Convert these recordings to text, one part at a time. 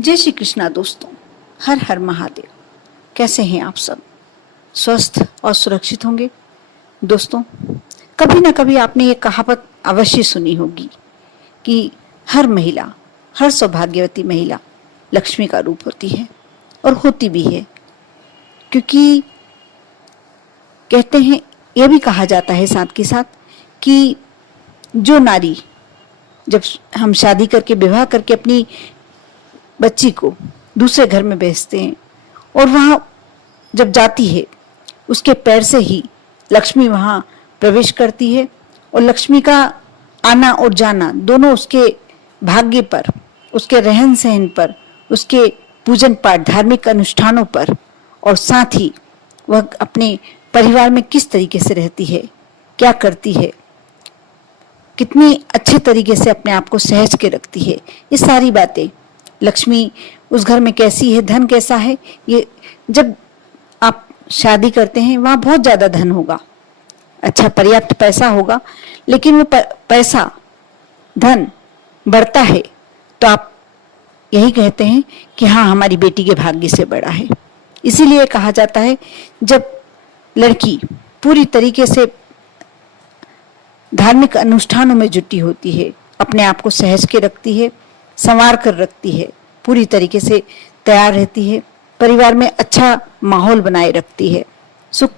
जय श्री कृष्णा दोस्तों, हर हर महादेव। कैसे हैं आप सब? स्वस्थ और सुरक्षित होंगे। दोस्तों, कभी ना कभी आपने ये कहावत अवश्य सुनी होगी कि हर महिला, हर सौभाग्यवती महिला लक्ष्मी का रूप होती है, और होती भी है। क्योंकि कहते हैं, यह भी कहा जाता है साथ के साथ कि जो नारी जब हम शादी करके विवाह करके अपनी बच्ची को दूसरे घर में भेजते हैं और वहाँ जब जाती है, उसके पैर से ही लक्ष्मी वहाँ प्रवेश करती है। और लक्ष्मी का आना और जाना दोनों उसके भाग्य पर, उसके रहन सहन पर, उसके पूजन पाठ, धार्मिक अनुष्ठानों पर, और साथ ही वह अपने परिवार में किस तरीके से रहती है, क्या करती है, कितनी अच्छे तरीके से अपने आप को सहज के रखती है, ये सारी बातें, लक्ष्मी उस घर में कैसी है, धन कैसा है, ये जब आप शादी करते हैं वहाँ बहुत ज़्यादा धन होगा, अच्छा पर्याप्त पैसा होगा, लेकिन वो पैसा धन बढ़ता है तो आप यही कहते हैं कि हाँ, हमारी बेटी के भाग्य से बड़ा है। इसीलिए कहा जाता है, जब लड़की पूरी तरीके से धार्मिक अनुष्ठानों में जुटी होती है, अपने आप को सहज के रखती है, संवार कर रखती है, पूरी तरीके से तैयार रहती है, परिवार में अच्छा माहौल बनाए रखती है, सुख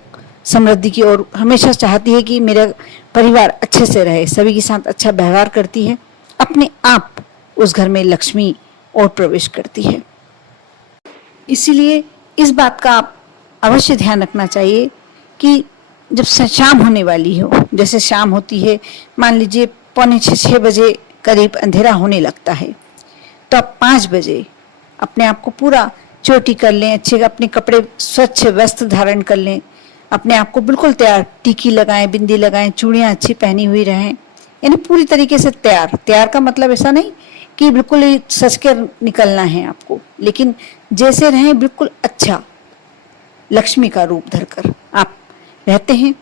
समृद्धि की ओर हमेशा चाहती है कि मेरा परिवार अच्छे से रहे, सभी के साथ अच्छा व्यवहार करती है, अपने आप उस घर में लक्ष्मी और प्रवेश करती है। इसीलिए इस बात का आप अवश्य ध्यान रखना चाहिए कि जब शाम होने वाली हो, जैसे शाम होती है, मान लीजिए 5:45-6 बजे करीब अंधेरा होने लगता है, तो आप 5 बजे अपने आप को पूरा चोटी कर लें, अच्छे अपने कपड़े स्वच्छ वस्त्र धारण कर लें, अपने आप को बिल्कुल तैयार, टीकी लगाएं, बिंदी लगाएं, चूड़ियाँ अच्छी पहनी हुई रहें, यानी पूरी तरीके से तैयार। तैयार का मतलब ऐसा नहीं कि बिल्कुल ही सज कर निकलना है आपको, लेकिन जैसे रहें बिल्कुल अच्छा लक्ष्मी का रूप धरकर आप रहते हैं।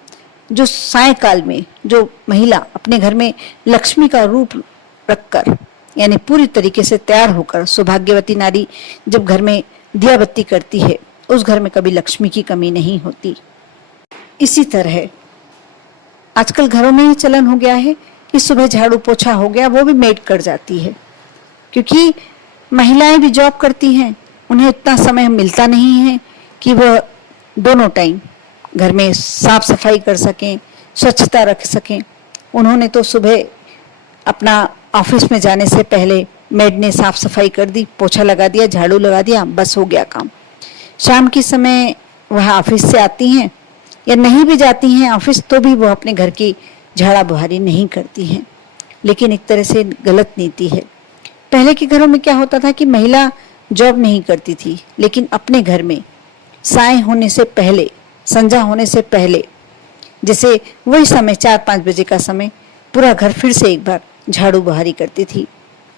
जो सायंकाल में जो महिला अपने घर में लक्ष्मी का रूप रखकर, यानी पूरी तरीके से तैयार होकर, सौभाग्यवती नारी जब घर में दिया बत्ती करती है, उस घर में कभी लक्ष्मी की कमी नहीं होती। इसी तरह आजकल घरों में ही चलन हो गया है कि सुबह झाड़ू पोछा हो गया, वो भी मेड कर जाती है, क्योंकि महिलाएं भी जॉब करती हैं, उन्हें इतना समय मिलता नहीं है कि वह दोनों टाइम घर में साफ सफाई कर सकें, स्वच्छता रख सकें। उन्होंने तो सुबह अपना ऑफिस में जाने से पहले मेड ने साफ सफाई कर दी, पोछा लगा दिया, झाड़ू लगा दिया, बस हो गया काम। शाम के समय वह ऑफिस से आती हैं या नहीं भी जाती हैं ऑफिस, तो भी वह अपने घर की झाड़ा बुहारी नहीं करती हैं, लेकिन एक तरह से गलत नीति है। पहले के घरों में क्या होता था कि महिला जॉब नहीं करती थी, लेकिन अपने घर में साय होने से पहले, संध्या होने से पहले, जैसे वही समय 4-5 बजे का समय, पूरा घर फिर से एक बार झाड़ू बुहारी करती थी,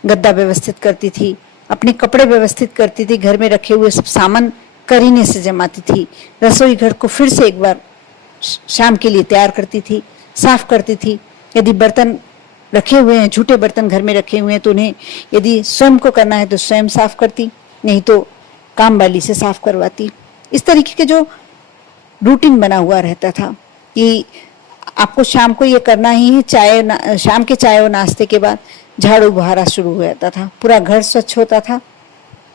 गद्दा व्यवस्थित करती थी, अपने कपड़े व्यवस्थित करती थी, घर में रखे हुए सब सामान करीने से जमाती थी, रसोई घर को फिर से एक बार शाम के लिए तैयार करती थी, साफ करती थी। यदि बर्तन रखे हुए हैं, झूठे बर्तन घर में रखे हुए हैं, तो उन्हें यदि स्वयं को करना है तो स्वयं साफ करती, नहीं तो काम वाली से साफ करवाती। इस तरीके के जो रूटीन बना हुआ रहता था कि आपको शाम को ये करना ही है, शाम के चाय और नाश्ते के बाद झाड़ू बुहारा शुरू हो जाता था, पूरा घर स्वच्छ होता था।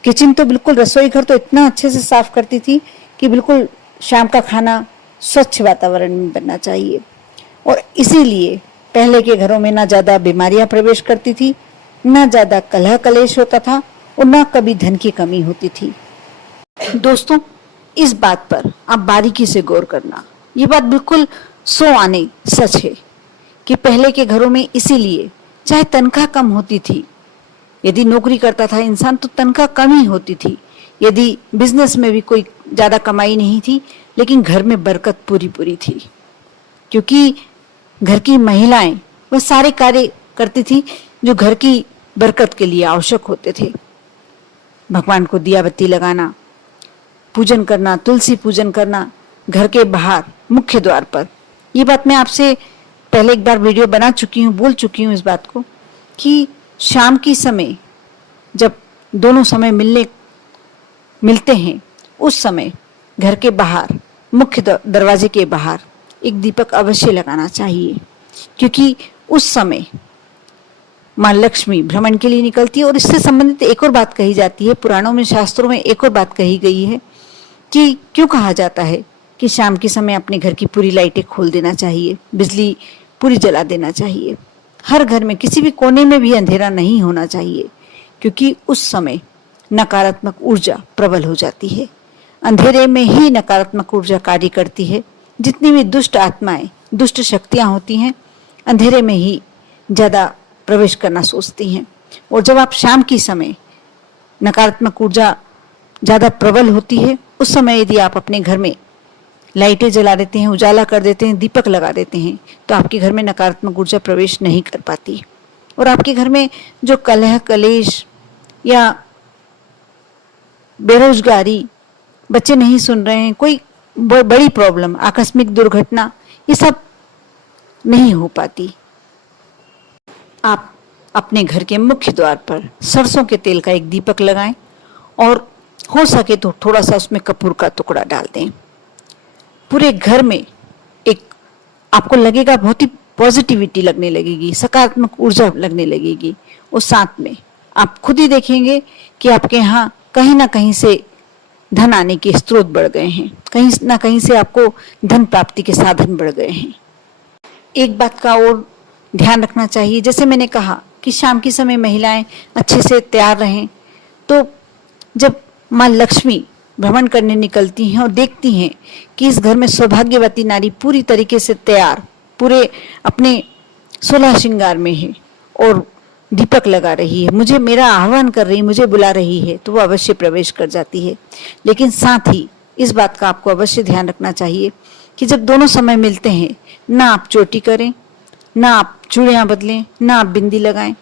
किचन तो बिल्कुल, रसोई घर तो इतना अच्छे से साफ करती थी कि बिल्कुल शाम का खाना स्वच्छ वातावरण में बनना चाहिए। और इसीलिए पहले के घरों में ना ज़्यादा बीमारियां प्रवेश करती थी, ना ज़्यादा कलह कलेश होता था, और ना कभी धन की कमी होती थी। दोस्तों, इस बात पर आप बारीकी से गौर करना, ये बात बिल्कुल 100 आने सच है कि पहले के घरों में इसीलिए चाहे तनख्वाह कम होती थी, यदि नौकरी करता था इंसान तो तनख्वाह कम ही होती थी, यदि बिजनेस में भी कोई ज़्यादा कमाई नहीं थी, लेकिन घर में बरकत पूरी पूरी थी, क्योंकि घर की महिलाएं वह सारे कार्य करती थी जो घर की बरकत के लिए आवश्यक होते थे। भगवान को दिया बत्ती लगाना, पूजन करना, तुलसी पूजन करना, घर के बाहर मुख्य द्वार पर। ये बात मैं आपसे पहले एक बार वीडियो बना चुकी हूँ, बोल चुकी हूँ इस बात को, कि शाम की समय जब दोनों समय मिलते हैं, उस समय घर के बाहर, मुख्य दरवाजे के बाहर एक दीपक अवश्य लगाना चाहिए, क्योंकि उस समय माँ लक्ष्मी भ्रमण के लिए निकलती है। और इससे संबंधित एक और बात कही जाती है, पुराणों में, शास्त्रों में एक और बात कही गई है कि क्यों कहा जाता है कि शाम के समय अपने घर की पूरी लाइटें खोल देना चाहिए, बिजली पूरी जला देना चाहिए। हर घर में किसी भी कोने में भी अंधेरा नहीं होना चाहिए, क्योंकि उस समय नकारात्मक ऊर्जा प्रबल हो जाती है। अंधेरे में ही नकारात्मक ऊर्जा कार्य करती है। जितनी भी दुष्ट आत्माएं, दुष्ट शक्तियां होती हैं, अंधेरे में ही ज्यादा प्रवेश करना सोचती हैं। और जब आप शाम की समय नकारात्मक ऊर्जा ज्यादा प्रबल होती है, उस समय यदि आप अपने घर में लाइटें जला देते हैं, उजाला कर देते हैं, दीपक लगा देते हैं, तो आपके घर में नकारात्मक ऊर्जा प्रवेश नहीं कर पाती। और आपके घर में जो कलह कलेश या बेरोजगारी, बच्चे नहीं सुन रहे हैं, कोई बड़ी प्रॉब्लम, आकस्मिक दुर्घटना, ये सब नहीं हो पाती। आप अपने घर के मुख्य द्वार पर सरसों के तेल का एक दीपक लगाएं और हो सके तो थोड़ा सा उसमें कपूर का टुकड़ा डाल दें। पूरे घर में एक आपको लगेगा, बहुत ही पॉजिटिविटी लगने लगेगी, सकारात्मक ऊर्जा लगने लगेगी। और साथ में आप खुद ही देखेंगे कि आपके यहाँ कहीं ना कहीं से धन आने के स्रोत बढ़ गए हैं, कहीं ना कहीं से आपको धन प्राप्ति के साधन बढ़ गए हैं। एक बात का और ध्यान रखना चाहिए, जैसे मैंने कहा कि शाम के समय महिलाएं अच्छे से तैयार रहें, तो जब माँ लक्ष्मी भ्रमण करने निकलती हैं और देखती हैं कि इस घर में सौभाग्यवती नारी पूरी तरीके से तैयार, पूरे अपने 16 श्रृंगार में है और दीपक लगा रही है, मुझे मेरा आह्वान कर रही, मुझे बुला रही है, तो वो अवश्य प्रवेश कर जाती है। लेकिन साथ ही इस बात का आपको अवश्य ध्यान रखना चाहिए कि जब दोनों समय मिलते हैं, ना आप चोटी करें, ना आप चूड़ियां बदलें, ना आप बिंदी लगाएं।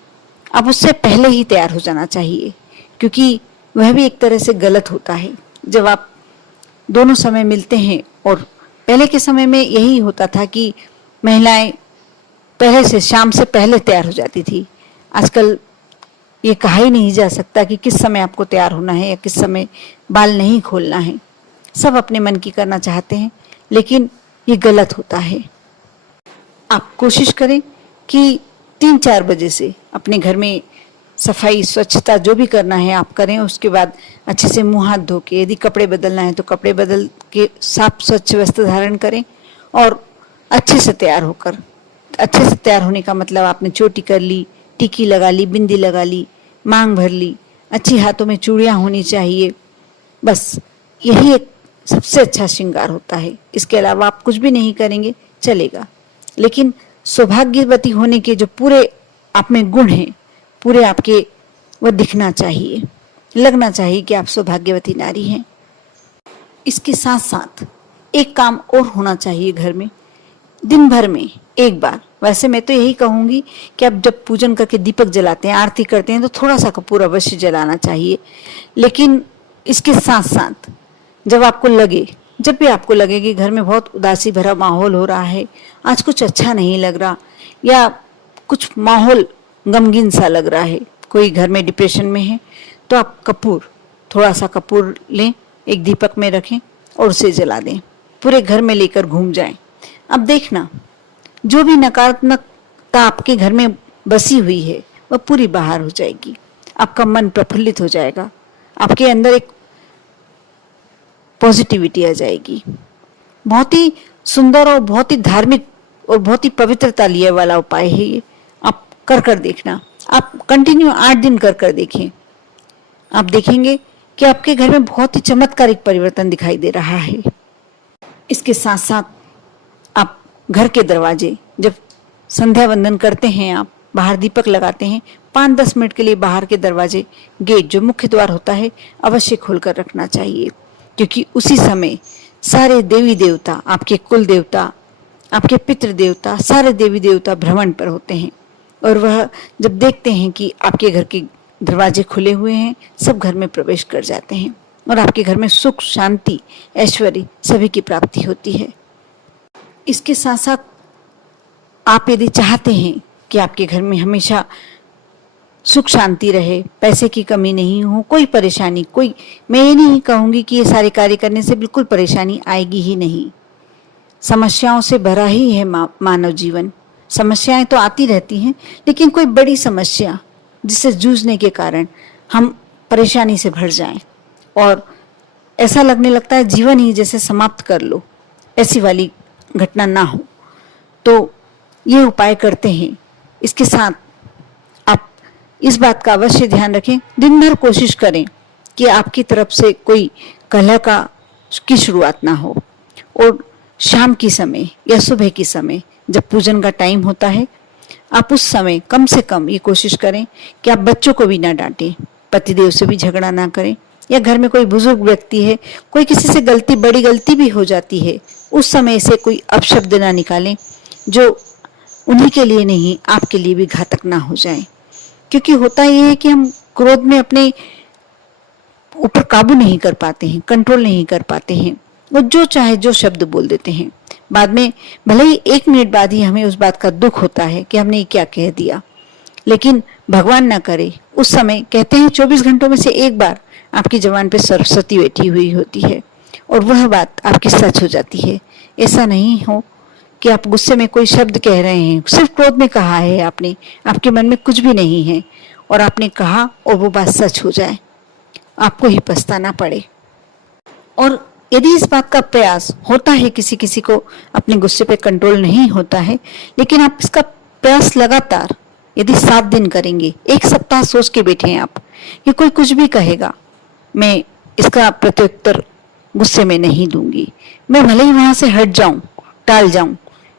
आप उससे पहले ही तैयार हो जाना चाहिए, क्योंकि वह भी एक तरह से गलत होता है। जब आप दोनों समय मिलते हैं, और पहले के समय में यही होता था कि महिलाएं पहले से, शाम से पहले तैयार हो जाती थी। आजकल ये कहा ही नहीं जा सकता कि किस समय आपको तैयार होना है या किस समय बाल नहीं खोलना है। सब अपने मन की करना चाहते हैं, लेकिन ये गलत होता है। आप कोशिश करें कि 3-4 बजे से अपने घर में सफाई, स्वच्छता जो भी करना है आप करें। उसके बाद अच्छे से मुंह हाथ धो के, यदि कपड़े बदलना है तो कपड़े बदल के साफ स्वच्छ वस्त्र धारण करें और अच्छे से तैयार होकर, अच्छे से तैयार होने का मतलब आपने चोटी कर ली, टिकी लगा ली, बिंदी लगा ली, मांग भर ली, अच्छी हाथों में चूड़ियां होनी चाहिए। बस यही एक सबसे अच्छा श्रृंगार होता है। इसके अलावा आप कुछ भी नहीं करेंगे चलेगा, लेकिन सौभाग्यवती होने के जो पूरे आप में गुण हैं, पूरे आपके वो दिखना चाहिए, लगना चाहिए कि आप सौभाग्यवती नारी हैं। इसके साथ साथ एक काम और होना चाहिए घर में, दिन भर में एक बार। वैसे मैं तो यही कहूंगी कि आप जब पूजन करके दीपक जलाते हैं, आरती करते हैं, तो थोड़ा सा कपूर अवश्य जलाना चाहिए। लेकिन इसके साथ साथ जब भी आपको लगे कि घर में बहुत उदासी भरा माहौल हो रहा है, आज कुछ अच्छा नहीं लग रहा, या कुछ माहौल गमगीन सा लग रहा है, कोई घर में डिप्रेशन में है, तो आप थोड़ा सा कपूर लें, एक दीपक में रखें और उसे जला दें, पूरे घर में लेकर घूम जाएं। अब देखना, जो भी नकारात्मकता आपके घर में बसी हुई है वह पूरी बाहर हो जाएगी। आपका मन प्रफुल्लित हो जाएगा, आपके अंदर एक पॉजिटिविटी आ जाएगी। बहुत ही सुंदर और बहुत ही धार्मिक और बहुत ही पवित्रता लिए वाला उपाय है ये। आप कर देखना, आप कंटिन्यू 8 दिन कर देखें। आप देखेंगे कि आपके घर में बहुत ही चमत्कारिक परिवर्तन दिखाई दे रहा है। इसके साथ साथ आप घर के दरवाजे, जब संध्या वंदन करते हैं, आप बाहर दीपक लगाते हैं, 5-10 मिनट के लिए बाहर के दरवाजे, गेट जो मुख्य द्वार होता है, अवश्य खोलकर रखना चाहिए, क्योंकि उसी समय सारे देवी देवता, आपके कुल देवता, आपके पितृ देवता, सारे देवी देवता भ्रमण पर होते हैं। और वह जब देखते हैं कि आपके घर के दरवाजे खुले हुए हैं, सब घर में प्रवेश कर जाते हैं और आपके घर में सुख, शांति, ऐश्वर्य सभी की प्राप्ति होती है। इसके साथ साथ आप यदि चाहते हैं कि आपके घर में हमेशा सुख शांति रहे, पैसे की कमी नहीं हो, कोई परेशानी, कोई, मैं ये नहीं कहूंगी कि ये सारे कार्य करने से बिल्कुल परेशानी आएगी ही नहीं। समस्याओं से भरा ही है मानव जीवन। समस्याएं तो आती रहती हैं, लेकिन कोई बड़ी समस्या जिससे जूझने के कारण हम परेशानी से भर जाएं और ऐसा लगने लगता है जीवन ही जैसे समाप्त कर लो, ऐसी वाली घटना ना हो, तो ये उपाय करते हैं। इसके साथ आप इस बात का अवश्य ध्यान रखें, दिन भर कोशिश करें कि आपकी तरफ से कोई कलह की शुरुआत ना हो, और शाम की समय या सुबह की समय जब पूजन का टाइम होता है, आप उस समय कम से कम ये कोशिश करें कि आप बच्चों को भी ना डांटें, पतिदेव से भी झगड़ा ना करें, या घर में कोई बुजुर्ग व्यक्ति है, कोई किसी से गलती, बड़ी गलती भी हो जाती है, उस समय से कोई अपशब्द ना निकालें जो उन्हीं के लिए नहीं, आपके लिए भी घातक ना हो जाए। क्योंकि होता यह है कि हम क्रोध में अपने ऊपर काबू नहीं कर पाते हैं, कंट्रोल नहीं कर पाते हैं, वो जो चाहे जो शब्द बोल देते हैं। बाद में भले ही 1 मिनट बाद ही हमें उस बात का दुख होता है कि हमने क्या कह दिया, लेकिन भगवान ना करे, उस समय कहते हैं 24 घंटों में से एक बार आपकी जबान पे सरस्वती बैठी हुई होती है और वह बात आपकी सच हो जाती है। ऐसा नहीं हो कि आप गुस्से में कोई शब्द कह रहे हैं, सिर्फ क्रोध में कहा है आपने, आपके मन में कुछ भी नहीं है, और आपने कहा और वो बात सच हो जाए, आपको ही पछताना पड़े। और यदि इस बात का प्रयास होता है, किसी किसी को अपने गुस्से पे कंट्रोल नहीं होता है, लेकिन आप इसका प्रयास लगातार यदि 7 दिन करेंगे, 1 सप्ताह सोच के बैठे हैं आप कि कोई कुछ भी कहेगा, मैं इसका प्रत्युत्तर गुस्से में नहीं दूंगी, मैं भले ही वहां से हट जाऊं, टाल जाऊं,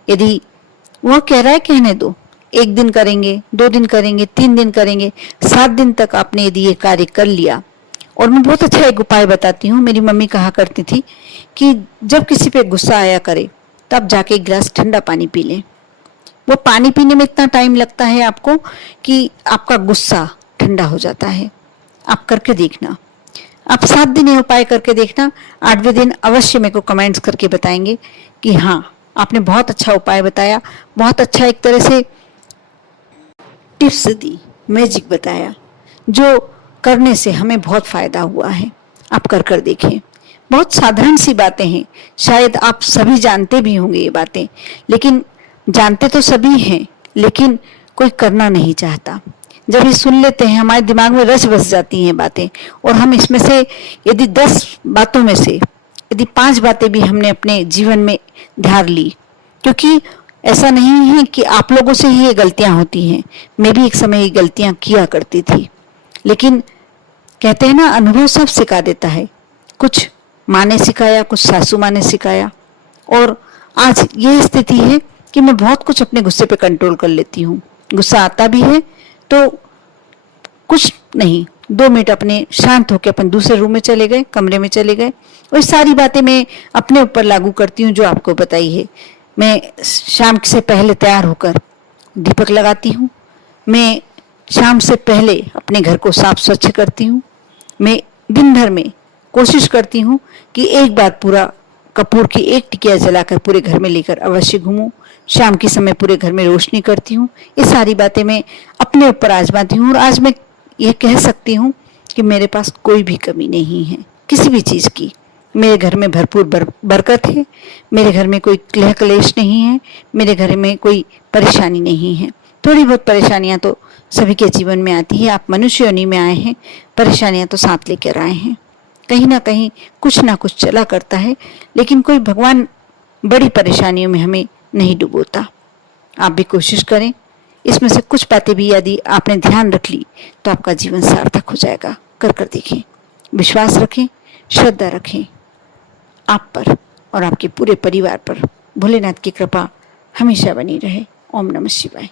यदि वह कह रहा है कहने दो, 1 दिन करेंगे, 2 दिन करेंगे, 3 दिन करेंगे, 7 दिन तक आपने यदि ये कार्य कर लिया। और मैं बहुत अच्छा एक उपाय बताती हूँ, मेरी मम्मी कहा करती थी कि जब किसी पे गुस्सा आया करे तब जाके 1 गिलास ठंडा पानी पी लें। वो पानी पीने में इतना टाइम लगता है आपको कि आपका गुस्सा ठंडा हो जाता है। आप करके देखना, आप 7 दिन ये उपाय करके देखना, 8वें दिन अवश्य मेरे को कमेंट्स करके बताएंगे कि हाँ, आपने बहुत अच्छा उपाय बताया, बहुत अच्छा एक तरह से टिप्स दी, मैजिक बताया, जो करने से हमें बहुत फायदा हुआ है। आप कर देखें। बहुत साधारण सी बातें हैं, शायद आप सभी जानते भी होंगे ये बातें, लेकिन जानते तो सभी हैं, लेकिन कोई करना नहीं चाहता। जब ये सुन लेते हैं, हमारे दिमाग में रच बस जाती हैं बातें, और हम इसमें से यदि 10 बातों में से यदि 5 बातें भी हमने अपने जीवन में धार ली, क्योंकि ऐसा नहीं है कि आप लोगों से ही ये गलतियां होती हैं, मैं भी एक समय ये गलतियां किया करती थी, लेकिन कहते हैं ना, अनुभव सब सिखा देता है। कुछ माँ ने सिखाया, कुछ सासू माँ ने सिखाया, और आज ये स्थिति है कि मैं बहुत कुछ अपने गुस्से पे कंट्रोल कर लेती हूँ। गुस्सा आता भी है तो कुछ नहीं, 2 मिनट अपने शांत होकर अपन दूसरे रूम में चले गए, कमरे में चले गए, और सारी बातें मैं अपने ऊपर लागू करती हूँ जो आपको बताई है। मैं शाम से पहले तैयार होकर दीपक लगाती हूँ, मैं शाम से पहले अपने घर को साफ स्वच्छ करती हूँ, मैं दिन भर में कोशिश करती हूँ कि एक बार पूरा कपूर की 1 टिकिया जलाकर पूरे घर में लेकर अवश्य घूमूं, शाम के समय पूरे घर में रोशनी करती हूँ। ये सारी बातें मैं अपने ऊपर आजमाती हूँ, और आज मैं ये कह सकती हूँ कि मेरे पास कोई भी कमी नहीं है किसी भी चीज़ की। मेरे घर में भरपूर बरकत है, मेरे घर में कोई कलह कलेश नहीं है, मेरे घर में कोई परेशानी नहीं है। थोड़ी बहुत परेशानियां तो सभी के जीवन में आती है, आप मनुष्य योनि में आए हैं, परेशानियां तो साथ लेकर आए हैं, कहीं ना कहीं कुछ ना कुछ चला करता है, लेकिन कोई भगवान बड़ी परेशानियों में हमें नहीं डुबोता। आप भी कोशिश करें, इसमें से कुछ बातें भी यदि आपने ध्यान रख ली तो आपका जीवन सार्थक हो जाएगा। कर देखें, विश्वास रखें, श्रद्धा रखें, आप पर और आपके पूरे परिवार पर भोलेनाथ की कृपा हमेशा बनी रहे। ओम नमः शिवाय।